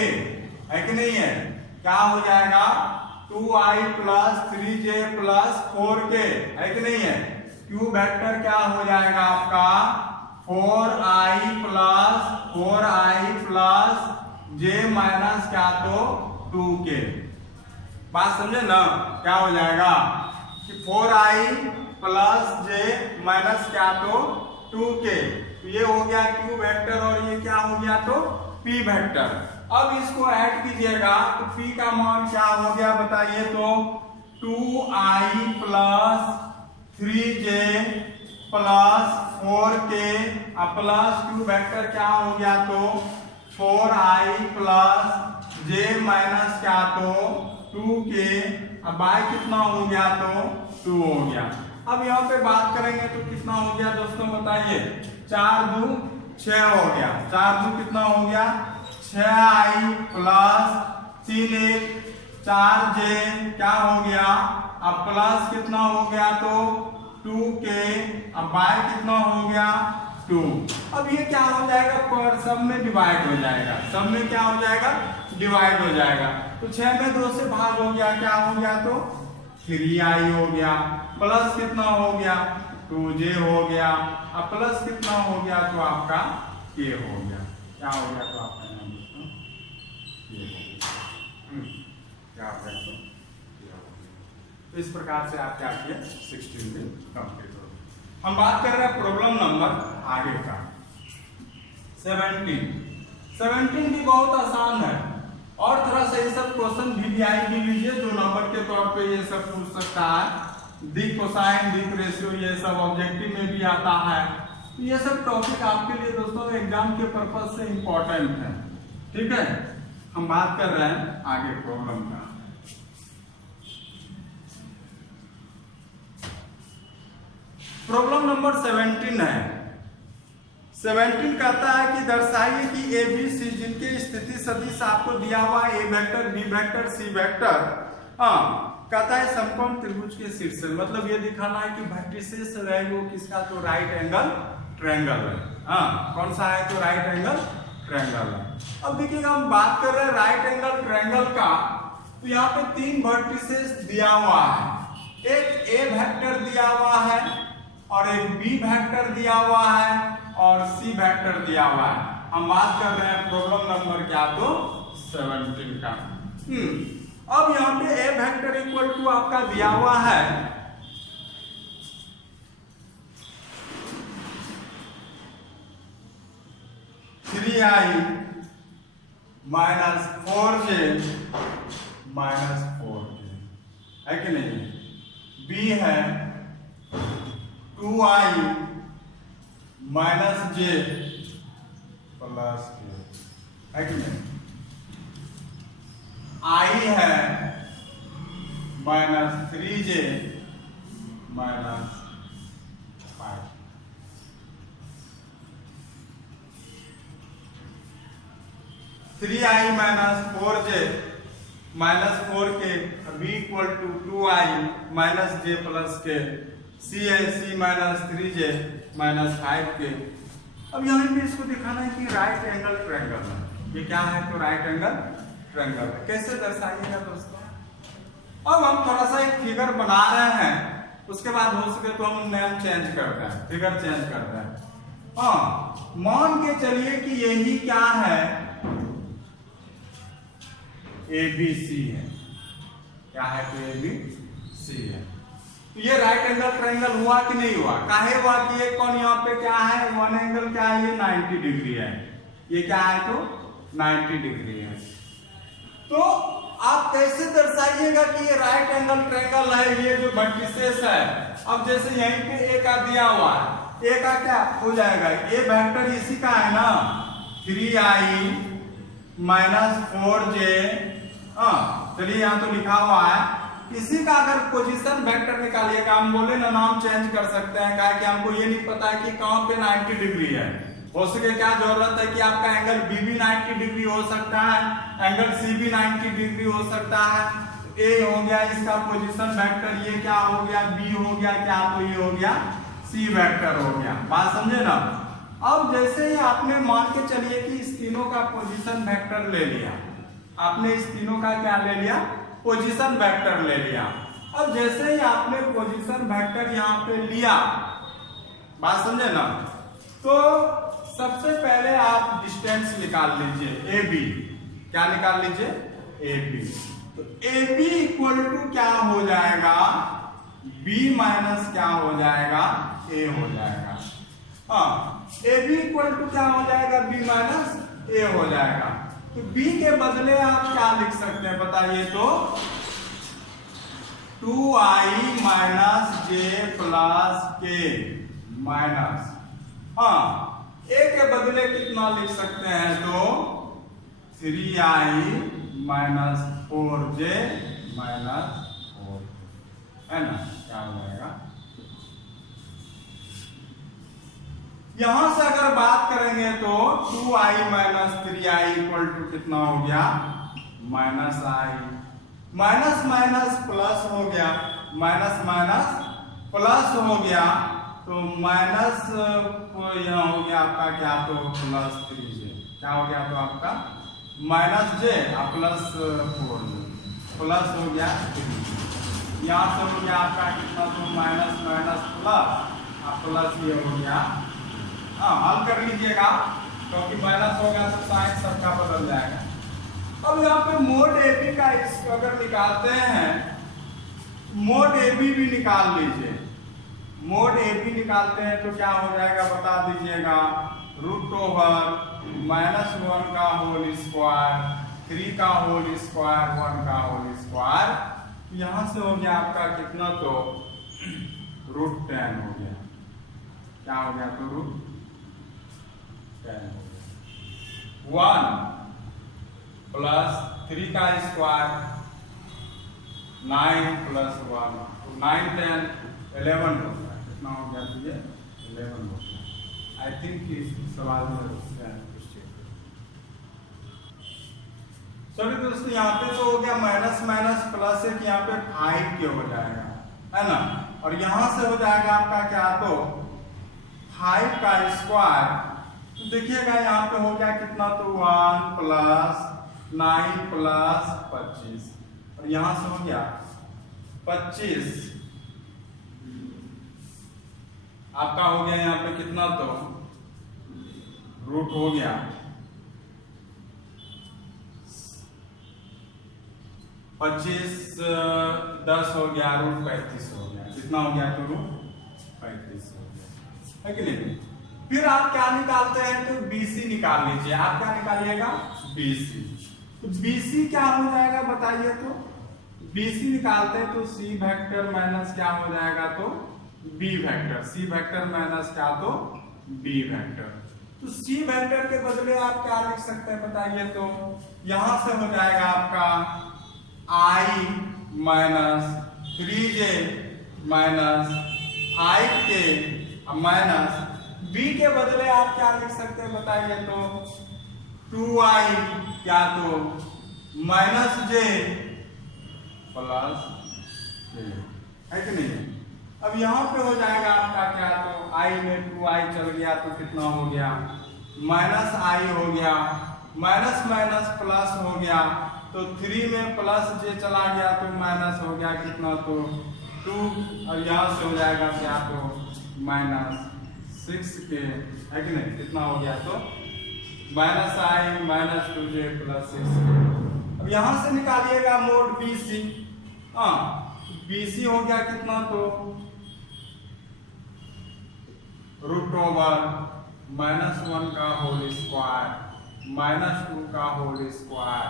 है कि नहीं है? क्या हो जाएगा? 2i + 3j + 4k है कि नहीं है? q वेक्टर क्या हो जाएगा आपका? 4i + j माइनस क्या? तो 2k। बात समझे ना? क्या हो जाएगा कि 4i + j माइनस क्या? तो 2k। तो ये हो गया q वेक्टर और ये क्या हो गया? तो p वेक्टर। अब इसको ऐड कीजिएगा तो p का मान क्या हो गया बताइए? तो 2i + 3j + 4k plus q vector क्या हो गया? तो 4i + j माइनस क्या? तो 2k। अब बाय कितना हो गया? तो 2 हो गया। अब यहाँ पे बात करेंगे तो कितना हो गया दोस्तों बताइए? 4 2 6 हो गया। 4 2 कितना हो गया? 6i + 3 1 4j क्या हो गया? अब प्लस कितना हो गया? तो 2k। अब बाय कितना हो गया? 2। अब ये क्या हो जाएगा? पर सब में डिवाइड हो जाएगा। सब में क्या हो जाएगा? डिवाइड हो जाएगा। तो 6 में 2 से भाग हो गया। क्या हो गया? तो 3i हो गया। प्लस कितना हो गया? 2j हो गया। अब प्लस कितना हो गया? तो आपका k हो गया। क्या हो गया? तो आपका नाम दोस्तों k हो गया। क्या हो गया? तो इस प्रकार से आप क्या किए? 16 दिन कंप्लीट हो गया। हम बात कर रहे हैं प्रॉब्लम नंबर आगे का 17 भी बहुत आसान है और थोड़ा सा ये सब क्वेश्चन VBI भी लीजिए 2 नंबर के तौर पे ये सब पूछ सकता है। दिक कोसाइन दिक रेशियो ये सब ऑब्जेक्टिव में भी आता है। ये सब टॉपिक आपके लिए दोस्तों एग्जाम के पर्पज से इंपॉर्टेंट है। ठीक है, हम बात कर रहे हैं आगे प्रॉब्लम का। प्रॉब्लम नंबर 17 है। 17 कहता है कि दर्शाइए कि ABC जिनके स्थिति सदिश आपको दिया हुआ A vector B vector C vector, कहता है समकोण त्रिभुज के शीर्ष, मतलब ये दिखाना है कि वर्टिसेस है वो किसका? तो राइट एंगल ट्रायंगल है। कौन सा है? तो राइट एंगल ट्रायंगल है। अब देखिएगा हम बात कर रहे हैं राइट एंगल ट्रायंगल का, तो यहाँ पे 3 वर्टिसेस दिया हुआ है। एक A वेक्टर दिया हुआ है और एक B वेक्टर दिया हुआ है और C वेक्टर दिया हुआ है। हम बात कर रहे हैं प्रॉब्लम नंबर क्या? तो 17 का। अब यहाँ पे A वेक्टर इक्वल टू आपका दिया हुआ है 3i - 4j - 4k है कि नहीं? B है 2i - j + k है कि नहीं? I है -3j - 5। 3i - 4j - 4k b = 2i - j + k। C है C - 3j - 5k। अब यहाँ पे इसको दिखाना है कि राइट एंगल ट्रायंगल है। ये क्या है तो राइट एंगल ट्रायंगल है। कैसे दर्शाइएगा दोस्तों? अब हम थोड़ा सा एक फिगर बना रहे हैं, उसके बाद हो सके तो हम नेम चेंज करते हैं, फिगर चेंज करते हैं। हाँ, मान के चलिए कि यही क्या है, ABC है। क्या है तो ABC है। तो ये राइट एंगल ट्रायंगल हुआ कि नहीं हुआ? काहे हुआ कि ये कौन यहाँ पे क्या है, वन एंगल क्या है, ये 90 डिग्री है। ये क्या है तो 90 डिग्री है। तो आप कैसे दर्शाइएगा कि ये राइट एंगल ट्रायंगल है, ये जो वर्टिसेस है। अब जैसे यहीं पे ए का दिया हुआ है, ए का क्या हो जाएगा, ए वेक्टर इसी का है ना, 3i माइनस 4j। चलिए यहाँ तो लिखा हुआ है, इसी का अगर पोजीशन वेक्टर निकालिएगा, हम बोले ना नाम चेंज कर सकते हैं, क्या कि हमको ये नहीं पता है कि कहां पे 90 डिग्री है। हो सके क्या जरूरत है कि आपका एंगल बी भी 90 डिग्री हो सकता है, एंगल सी भी 90 डिग्री हो सकता है। ए हो गया इसका पोजीशन वेक्टर, ये क्या हो गया बी हो गया, क्या तो ये हो गया सी वेक्टर हो गया। बात समझे ना? अब जैसे ही आपने मान के चलिए कि इस तीनों का पोजीशन वेक्टर ले लिया, आपने इस तीनों का क्या ले लिया, पोजीशन वेक्टर ले लिया। अब जैसे ही आपने पोजीशन वेक्टर यहाँ पे लिया, बात समझे ना, तो सबसे पहले आप डिस्टेंस निकाल लीजिए AB। क्या निकाल लीजिए? AB। तो AB इक्वल टू क्या हो जाएगा, B माइनस क्या हो जाएगा, A हो जाएगा। हाँ, AB इक्वल टू क्या हो जाएगा, B माइनस A हो जाएगा। तो B के बदले आप क्या लिख सकते हैं बताइए तो, 2i minus j plus k minus, हाँ A के बदले कितना लिख सकते हैं तो 3i माइनस 4j माइनस 4, है ना? क्या हो जाएगा? यहां से अगर बात करेंगे तो 2i minus 3i equal to कितना हो गया, minus i, minus minus plus हो गया, माइनस माइनस प्लस हो गया, तो माइनस यहाँ हो गया आपका क्या तो प्लस 3j, क्या हो गया तो आपका minus j plus 4j, plus हो गया 3, यहाँ से हो गया आपका कितना तो माइनस माइनस प्लस ये हो गया। हाँ, हल कर लीजिएगा क्योंकि माइनस होगा तो साइन सबका बदल जाएगा। अब यहाँ पे मोड AB का अगर निकालते हैं, मोड AB भी निकाल लीजिए। मोड AB निकालते हैं तो क्या हो जाएगा बता दीजिएगा, √(-1 का होल स्क्वायर 3 का होल स्क्वायर 1 का होल स्क्वायर। यहाँ से हो गया आपका कितना तो √10 हो गया। क्या हो गया तो √10 1 प्लस 3 का स्क्वायर 9 प्लस 1, तो 9 10 11 होता है। कितना हो गया तो ये 11 होता है। आई थिंक इस सवाल में सभी दोस्तों यहाँ पे तो हो गया माइनस माइनस प्लस एक, यहाँ पे 5 के हो जाएगा, है ना? और यहाँ से हो जाएगा आपका क्या तो 5 का स्क्वायर, तो देखिएगा यहाँ पे हो गया कितना तो 1 प्लस 9 प्लस 25, और यहाँ से हो गया 25 आपका हो गया यहाँ पे कितना तो रूट हो गया 25 10 हो गया √35 हो गया। कितना हो गया तो √35 हो गया, है कि नहीं? फिर आप क्या निकालते हैं तो BC निकाल लीजिए। आप क्या निकालिएगा BC, तो BC क्या हो जाएगा बताइए तो, BC निकालते हैं तो C वेक्टर माइनस क्या हो जाएगा तो B vector, C vector minus क्या तो B वेक्टर। तो C वेक्टर के बदले आप क्या लिख सकते हैं बताइए तो, यहां से हो जाएगा आपका I minus 3j minus 5k minus B के बदले आप क्या लिख सकते हैं बताइए तो 2i क्या तो माइनस j प्लस j, है कि नहीं? अब यहाँ पे हो जाएगा आपका क्या तो i में 2i चल गया तो कितना हो गया माइनस i हो गया माइनस माइनस प्लस हो गया, तो 3 में प्लस जे चला गया तो माइनस हो गया कितना, तो 2, और यहाँ से हो जाएगा क्या, तो -6 के, है कि नहीं, कितना हो गया, तो -i - 2j + 6। अब यहाँ से निकालिएगा मोड BC। हाँ, BC हो गया कितना, तो √(-1 का होल स्क्वायर -2 का होल स्क्वायर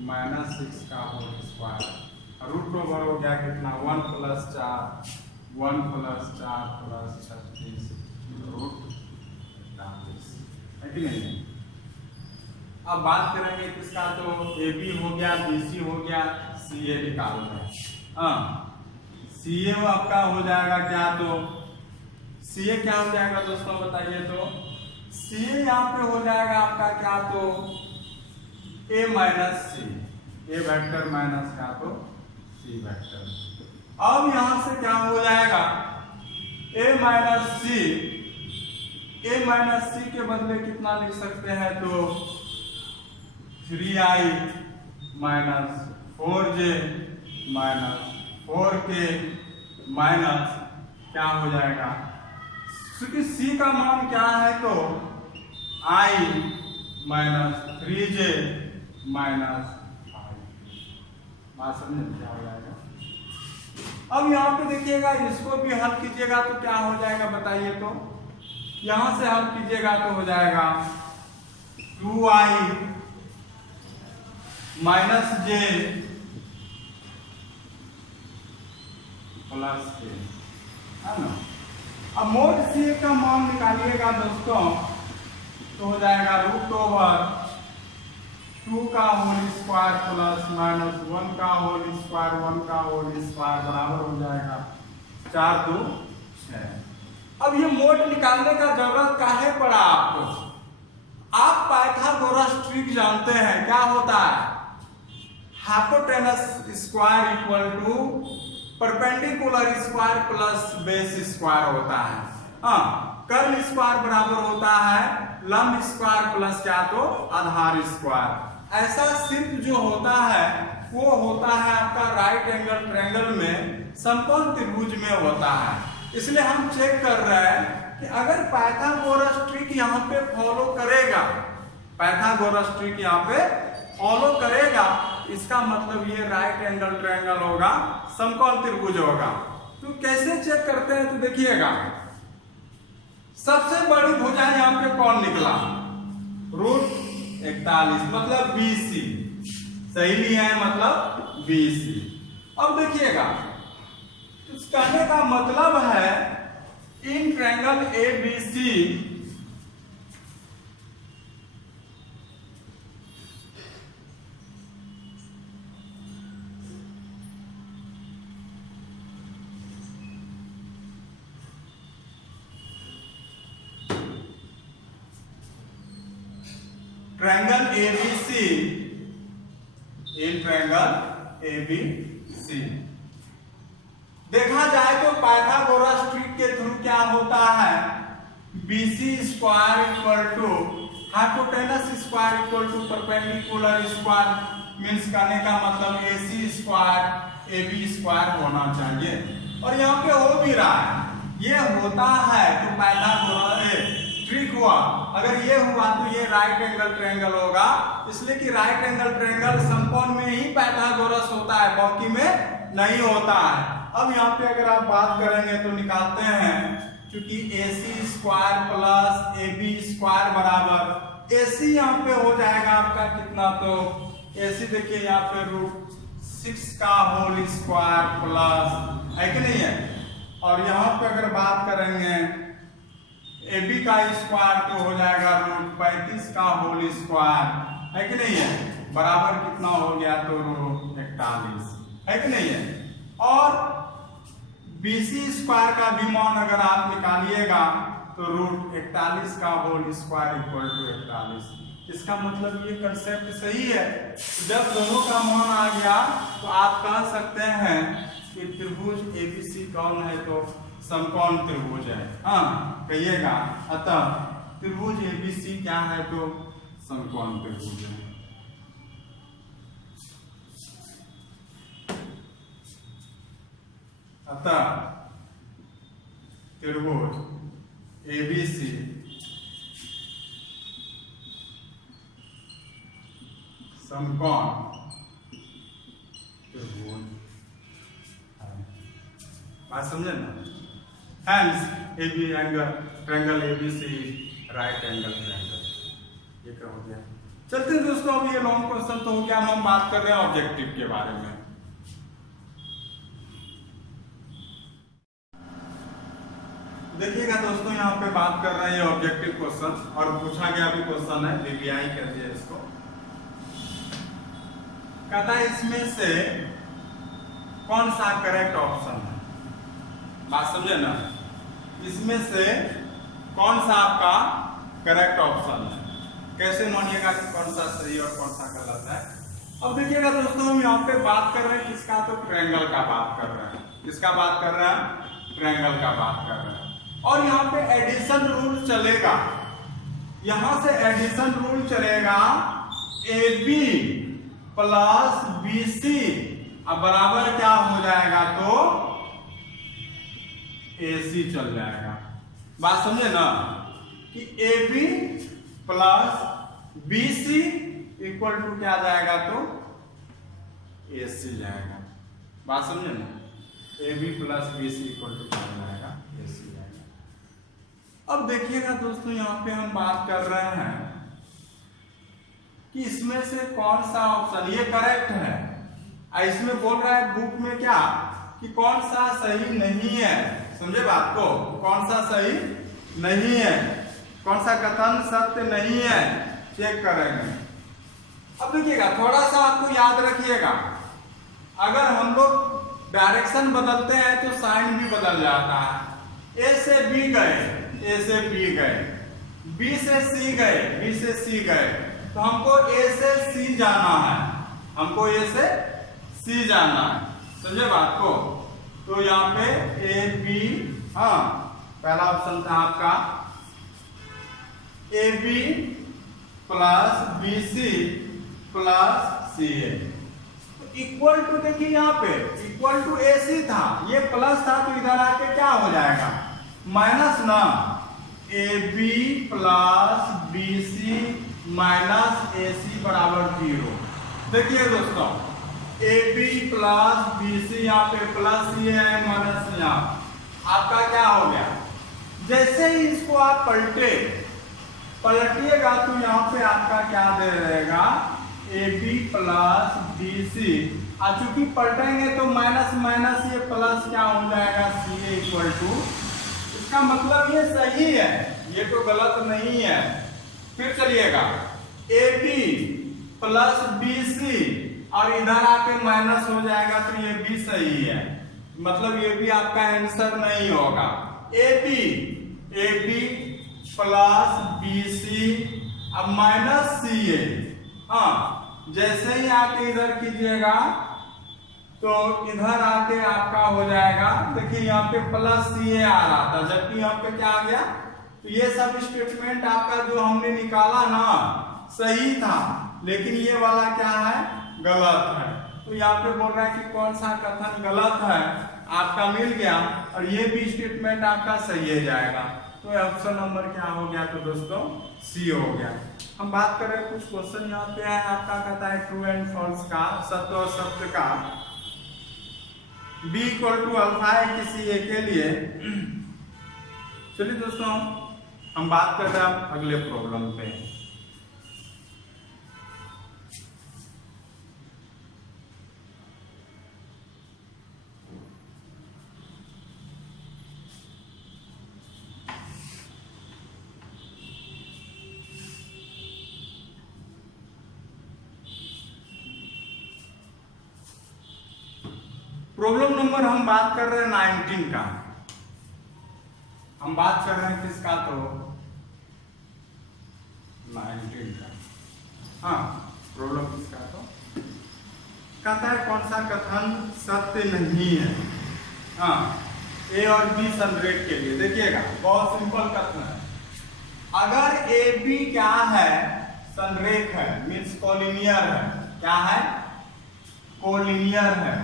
-6 का होल स्क्वायर, √() हो गया कितना, 1 + 4 + 36 √48, है कि नहीं। अब बात करेंगे किसका, तो AB हो गया, BC हो गया, CA निकालना है। हाँ, CA आपका हो जाएगा क्या, तो CA क्या हो जाएगा दोस्तों बताइए, तो CA यहाँ पे हो जाएगा आपका क्या, तो A - C, A vector minus क्या, तो C वेक्टर। अब यहाँ से क्या हो जाएगा, A - C के बदले कितना लिख सकते हैं, तो 3i - 4j - 4k माइनस क्या हो जाएगा, क्योंकि C का मान क्या है, तो i - 3j - 5। बात समझे क्या हो जाएगा। अब यहाँ पे देखिएगा, इसको भी हल कीजिएगा तो क्या हो जाएगा बताइए, तो यहां से हल कीजिएगा तो हो जाएगा 2i - j + k, है ना। अब मोड CA का मान निकालिएगा दोस्तों, तो हो जाएगा √2 का होल स्क्वायर प्लस -1 का होल स्क्वायर 1 का होल स्क्वायर बराबर हो जाएगा 4 2 6। अब ये मोड निकालने का जरूरत काहे पड़ा आपको, आप पाइथागोरस ट्रिक जानते हैं, क्या होता है, hypotenuse square = perpendicular square plus base square होता है। हाँ, कर्ल स्क्वायर बराबर होता है लंब स्क्वायर प्लस क्या, तो आधार स्क्वायर। ऐसा सिर्फ जो होता है वो होता है आपका राइट एंगल ट्रायंगल में समकोण त्रिभुज में होता है। इसलिए हम चेक कर रहे हैं कि अगर पाइथागोरस ट्रिक यहाँ पे फॉलो करेगा, पाइथागोरस ट्रिक यहाँ पे फॉलो करेगा, इसका मतलब ये राइट एंगल ट्रायंगल होगा, समकोण त्रिभुज होगा। तो कैसे चेक करते हैं, तो देखिएगा सबसे बड़ी भुजा यहाँ पे कौन निकला, √41 मतलब BC, सही लिया है मतलब BC। अब देखिएगा, कहने का मतलब है in triangle ABC triangle ABC, in triangle ABC देखा जाए तो पाइथागोरस ट्रिक के थ्रू क्या होता है, BC square = hypotenuse square = perpendicular square, means कहने का मतलब AC स्क्वायर AB स्क्वायर होना चाहिए। और यहाँ पे हो भी रहा है, ये होता है तो पाइथागोरस ट्रिक हुआ। अगर ये हुआ तो ये राइट एंगल ट्रायंगल होगा, इसलिए कि राइट एंगल ट्रायंगल समकोण में ही पाइथागोरस होता है, बाकी में नहीं होता है। अब यहाँ पे अगर आप बात करेंगे तो निकालते हैं, क्योंकि AC square plus AB square बराबर AC यहाँ पे हो जाएगा आपका कितना, तो AC देखिए यहाँ पे √6 का होल स्क्वायर प्लस, है कि नहीं है। और यहाँ पे अगर बात करेंगे AB का स्क्वायर तो हो जाएगा √35 का होल स्क्वायर, है कि नहीं है, बराबर कितना हो गया, तो √41, है कि नहीं है। और BC स्क्वायर का भी मान अगर आप निकालिएगा तो √41 का होल स्क्वायर = 41। इसका मतलब ये कंसेप्ट सही है। जब दोनों का मान आ गया तो आप कह सकते हैं कि त्रिभुज ABC कौन है, तो समकोण त्रिभुज है। हाँ कहिएगा, अतः त्रिभुज ABC क्या है, तो समकोण त्रिभुज है। अतः त्रिभुज ABC समकोण त्रिभुज है। बात समझे ना? Hence AB angle triangle ABC right angle triangle. ये क्या हो गया? चलते हैं दोस्तों, अब ये लॉन्ग क्वेश्चन तो हो गया, हम बात कर रहे हैं ऑब्जेक्टिव के बारे में। देखिएगा दोस्तों, यहाँ पे बात कर रहे हैं ऑब्जेक्टिव क्वेश्चन और पूछा गया भी क्वेश्चन है, VBI कहते हैं इसको। कहता है इसमें से कौन सा करेक्ट ऑप्शन है? बात समझे ना? इसमें से कौन सा आपका करेक्ट ऑप्शन है? कैसे मानिएगा कि कौन सा सही और कौन सा गलत है? अब देखिएगा दोस्तों, हम यहाँ पे बात कर रहे हैं किसका? तो ट्रायंगल का बात कर रहे हैं। किसका बात कर रहे हैं? ट्रायंगल का बात कर रहे हैं। और यहाँ पे एडिशन रूल चलेगा, यहां से एडिशन रूल चलेगा। AB प्लस BC अब बराबर क्या हो जाएगा? तो AC चल जाएगा। बात समझे ना कि AB plus BC equal to क्या जाएगा? तो AC जाएगा। बात समझे ना? AB plus BC equal to क्या जाएगा? AC जाएगा। अब देखिएगा दोस्तों, यहाँ पे हम बात कर रहे हैं कि इसमें से कौन सा ऑप्शन ये करेक्ट है। इसमें बोल रहा है बुक में क्या कि कौन सा सही नहीं है। समझे बात को? कौन सा सही नहीं है, कौन सा कथन सत्य नहीं है, चेक करेंगे। अब देखिएगा, थोड़ा सा आपको याद रखिएगा, अगर हम लोग डायरेक्शन बदलते हैं तो साइन भी बदल जाता है। ए से बी गए, ए से बी गए, बी से सी गए, बी से सी गए, तो हमको ए से सी जाना है, हमको ए से सी जाना है। समझे बात को? तो यहाँ पे ए बी, हाँ पहला ऑप्शन था आपका A B plus B C plus C A equal to, देखिए यहाँ पे इक्वल टू ए सी था, ये प्लस था तो इधर आके क्या हो जाएगा? माइनस ना। A B plus B C minus A C बराबर 0। देखिए दोस्तों, A B plus B C यहाँ पे प्लस ये है, माइनस यहाँ आपका क्या हो गया? जैसे ही इसको आप पलटिएगा तो यहाँ पे आपका क्या दे रहेगा? A B plus B C. चूंकि पलटेंगे तो माइनस माइनस ये प्लस क्या हो जाएगा? सी ए इक्वल टू। इसका मतलब ये सही है, ये तो गलत नहीं है। फिर चलिएगा, A B plus B C और इधर आके माइनस हो जाएगा तो ये भी सही है, मतलब ये भी आपका आंसर नहीं होगा। A B plus B C अब माइनस सी ए। हाँ, जैसे ही आके इधर कीजिएगा तो इधर आके आपका हो जाएगा, देखिए यहाँ पे प्लस सी ए आ रहा था, जबकि यहाँ पे क्या आ गया? तो ये सब स्टेटमेंट आपका जो हमने निकाला ना सही था, लेकिन ये वाला क्या है? गलत है। तो यहाँ पे बोल रहा है कि कौन सा कथन गलत है, आपका मिल गया और ये भी स्टेटमेंट आपका सही है जाएगा। तो ऑप्शन नंबर क्या हो गया? तो दोस्तों सी हो गया। हम बात कर रहे हैं कुछ क्वेश्चन यहाँ पे है आपका, कहता है ट्रू एंड फॉल्स का, सत्य और सत्य का। b इक्वल टू अल्फा है किसी ए के लिए। चलिए दोस्तों, हम बात कर रहे हैं अगले प्रॉब्लम पे। प्रॉब्लम नंबर हम बात कर रहे हैं 19 का। हम बात कर रहे हैं किसका? तो 19 का। हाँ, प्रॉब्लम किसका? तो कहता है कौन सा कथन सत्य नहीं है। हाँ, ए और बी संरेख के लिए देखिएगा, बहुत सिंपल कथन है। अगर ए बी क्या है? संरेख है, मीन्स कोलिनियर है। क्या है? कोलिनियर है।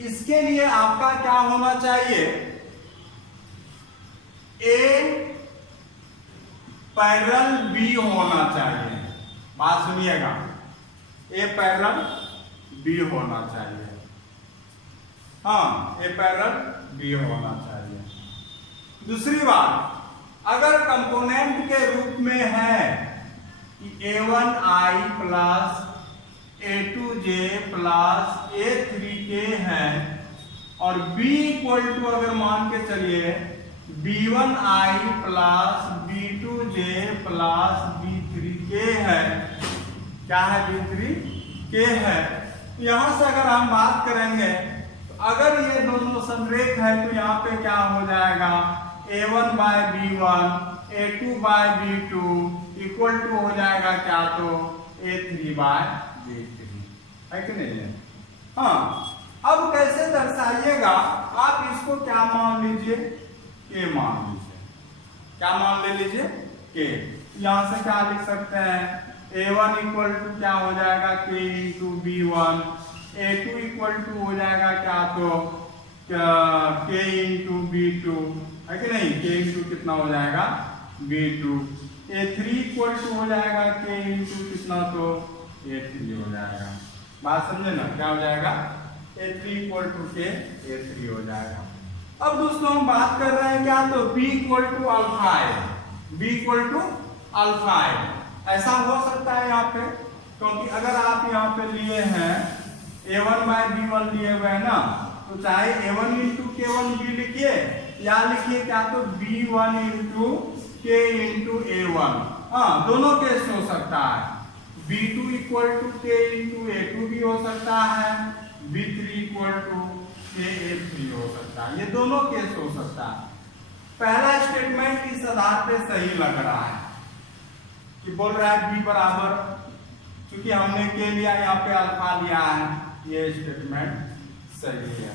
इसके लिए आपका क्या होना चाहिए? ए पैरेलल बी होना चाहिए। बात सुनिएगा, ए पैरेलल बी होना चाहिए। हाँ, ए पैरेलल बी होना चाहिए। दूसरी बात, अगर कंपोनेंट के रूप में है कि a1i plus a2j plus a3k है और b इक्वल टू अगर मान के चलिए b1i plus b2j plus b3k है। क्या है? b3k है। यहां से अगर हम बात करेंगे तो अगर ये दोनों संरेख है तो यहाँ पे क्या हो जाएगा? a1 bye b1 a2 bye b2 equal to हो जाएगा क्या? तो a3 बाय b3 है कि नहीं है? हाँ, अब कैसे दर्शाइएगा? आप इसको क्या मान लीजिए? k मान लीजिए। क्या मान ले लीजिए? k। यहां से क्या लिख सकते हैं? a1 इक्वल टू क्या हो जाएगा? k into b1। a2 equal to हो जाएगा क्या? तो k इंटू b2 है कि नहीं? k इंटू कितना हो जाएगा? b2। a3 इक्वल टू हो जाएगा k इंटू कितना? तो a3 हो जाएगा। बात समझे ना? क्या हो जाएगा? a3 equal to k a3 हो जाएगा। अब दोस्तों हम बात कर रहे हैं क्या? तो b इक्वल टू अल्फा है। b इक्वल टू अल्फा है। ऐसा हो सकता है यहाँ पे, क्योंकि अगर आप यहाँ पे लिए हैं a1 बाय b1 लिए हुए हैं ना, तो चाहे a1 इंटू k1b लिखिए या लिखिए क्या? तो b1 into k into a1। हाँ, दोनों केस हो सकता है। b2 equal to k into a2 भी हो सकता है, b3 equal to k a3 हो सकता है। ये दोनों केस हो सकता है। पहला स्टेटमेंट इस आधार पे सही लग रहा है कि बोल रहा है b बराबर, क्योंकि हमने k लिया, यहाँ पे अल्फा लिया है, ये स्टेटमेंट सही है।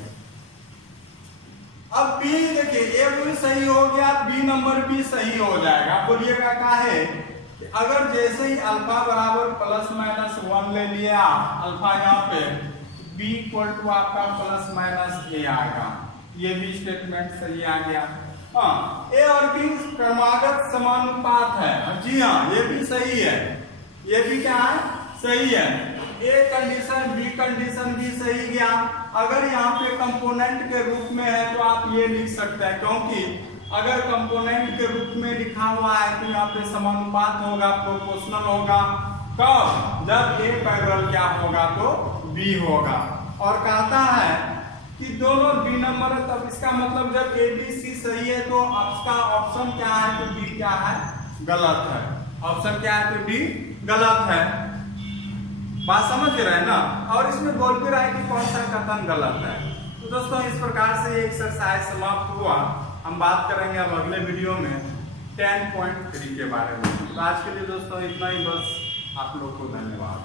अब b देखिए, a भी सही हो गया, b नंबर भी सही हो जाएगा। आप बोलिएगा क्या है कि अगर जैसे ही अल्फा बराबर प्लस माइनस 1 ले लिया अल्फा यहाँ पे, b इक्वल टू आपका प्लस माइनस a आएगा। ये भी स्टेटमेंट सही आ गया। हाँ, a और b क्रमागत समानुपात है। जी हाँ, ये भी सही है। ये भी क्या है? सही है। a कंडीशन b कंडीशन भी सही गया। अगर यहाँ पे कंपोनेंट के रूप में है तो आप ये लिख सकते हैं, क्योंकि अगर कंपोनेंट के रूप में लिखा हुआ है तो यहाँ पे समानुपात होगा, प्रोपोर्शनल होगा। कब? जब a पैरेलल क्या होगा? तो b होगा। और कहता है कि दोनों b नंबर है, तब इसका मतलब जब a b c सही है तो आपका ऑप्शन क्या है? तो d क्या है? गलत है। ऑप्शन क्या है? तो d गलत है। बात समझ रहे हैं ना? और इसमें बोल भी रहा है कि कौन सा कथन गलत है। तो दोस्तों इस प्रकार से ये एक्सरसाइज समाप्त हुआ। हम बात करेंगे अब अगले वीडियो में 10.3 के बारे में। तो आज के लिए दोस्तों इतना ही बस। आप लोग को धन्यवाद।